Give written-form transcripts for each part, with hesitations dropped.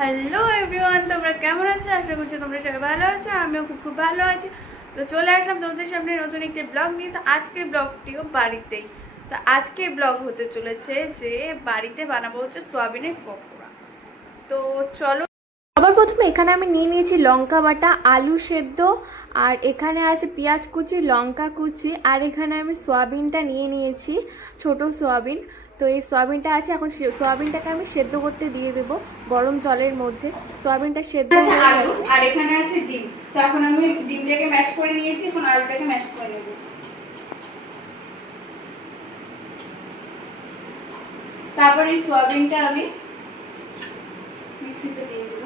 Hello everyone, তোমরা কেমন আছো? আশা করছি তোমরা সবাই ভালো আছো। আমিও খুব ভালো আছি। তো চলে আসলাম তোমাদের সামনে নতুন একটি ব্লগ নিয়ে। তো আজকের ব্লগটিও বাড়িতেই। তো আজকে ব্লগ হতে চলেছে যে বাড়িতে বানাবো হচ্ছে সোয়াবিনের পকোড়া। তো চলো। সবার প্রথমে এখানে আমি নিয়ে নিয়েছি লঙ্কা বাটা, আলু সেদ্ধ, আর এখানে আছে পেঁয়াজ কুচি, লঙ্কা কুচি, আর এখানে আমি সোয়াবিনটা নিয়ে নিয়েছি, ছোট সোয়াবিন। তো এই সোয়াবিনটা আছে, এখন সোয়াবিনটাকে আমি সেদ্ধ করতে দিয়ে দেবো গরম জলের মধ্যে। সোয়াবিনটা সেদ্ধ হয়ে আলু গেছে। আর এখানে আছে ডিম। তো এখন আমি ডিমটাকে ম্যাশ করে নিয়েছি, এখন আলুটাকে ম্যাশ করে নেব। তারপর এই সোয়াবিনটা আমি মিক্সিতে দিয়ে দেব।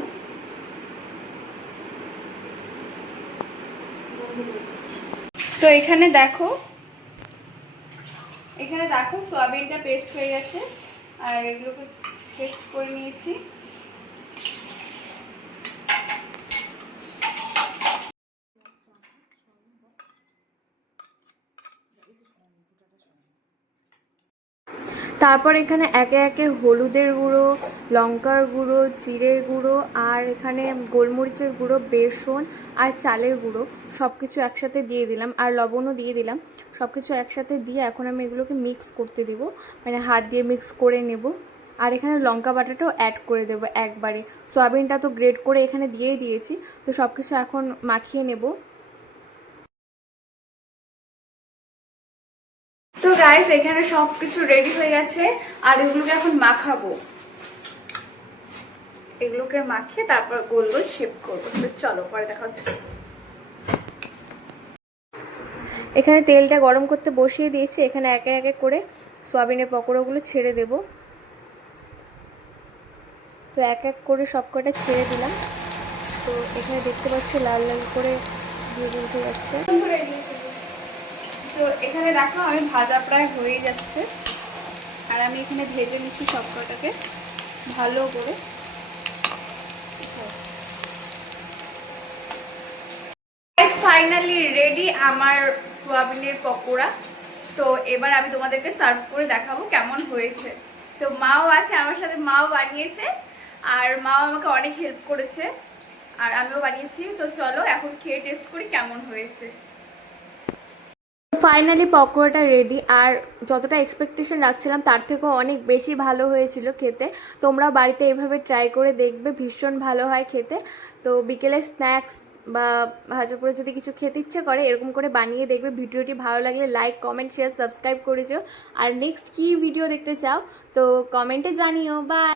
তো এখানে দেখো সোয়াবিনটা পেস্ট হয়ে গেছে, আর এগুলোকে পেস্ট করে নিয়েছি। তারপর এখানে একে একে হলুদের গুঁড়ো, লঙ্কার গুঁড়ো, জিরের গুঁড়ো, আর এখানে গোলমরিচের গুঁড়ো, বেসন আর চালের গুঁড়ো সব কিছু একসাথে দিয়ে দিলাম, আর লবণও দিয়ে দিলাম। সব কিছু একসাথে দিয়ে এখন আমি এগুলোকে মিক্স করতে দেবো, মানে হাত দিয়ে মিক্স করে নেব। আর এখানে লঙ্কা বাটাটাও অ্যাড করে দেবো একবারে। সয়াবিনটা তো গ্রেট করে এখানে দিয়েই দিয়েছি। তো সব কিছু এখন মাখিয়ে নেব। সো গাইস, এখানে সব কিছু রেডি হয়ে গেছে, আর এগুলোকে এখন মাখাবো। এগুলোকে মাখিয়ে তারপর গোল গোল শেপ করবো। তো চলো, পরে দেখা হচ্ছে। এখানে তেলটা গরম করতে বসিয়ে দিয়েছি। এখানে একে একে করে সয়াবিনের পকোড়াগুলো ছেড়ে দেব। তো এক এক করে সব কটা ছেড়ে দিলাম। তো এখানে দেখতে পাচ্ছি লাল লাল করে দিয়ে উঠে যাচ্ছে। তো এখানে দেখো আমি ভাজা প্রায় হয়ে যাচ্ছে, আর আমি এখানে ভেজে নিচ্ছি সব কটাকে ভালো করে। ফাইনালি রেডি আমার সোয়াবিনের পকোড়া। তো এবার আমি তোমাদেরকে সার্ভ করে দেখাবো কেমন হয়েছে। তো মাও আছে আমার সাথে, মাও বানিয়েছে, আর মাও আমাকে অনেক হেল্প করেছে, আর আমিও বানিয়েছি। তো চলো এখন খেয়ে টেস্ট করি কেমন হয়েছে। ফাইনালি পকোড়াটা রেডি, আর যতটা এক্সপেকটেশন রাখছিলাম তার থেকেও অনেক বেশি ভালো হয়েছিল খেতে। তোমরা বাড়িতে এইভাবে ট্রাই করে দেখবে, ভীষণ ভালো হয় খেতে। তো বিকেলে স্ন্যাক্স বা ভাজা করে যদি কিছু খেতে ইচ্ছে করে, এরকম করে বানিয়ে দেখবে। ভিডিওটি ভালো লাগলে লাইক, কমেন্ট, শেয়ার, সাবস্ক্রাইব করেছো। আর নেক্সট কী ভিডিও দেখতে চাও তো কমেন্টে জানিও। বাই।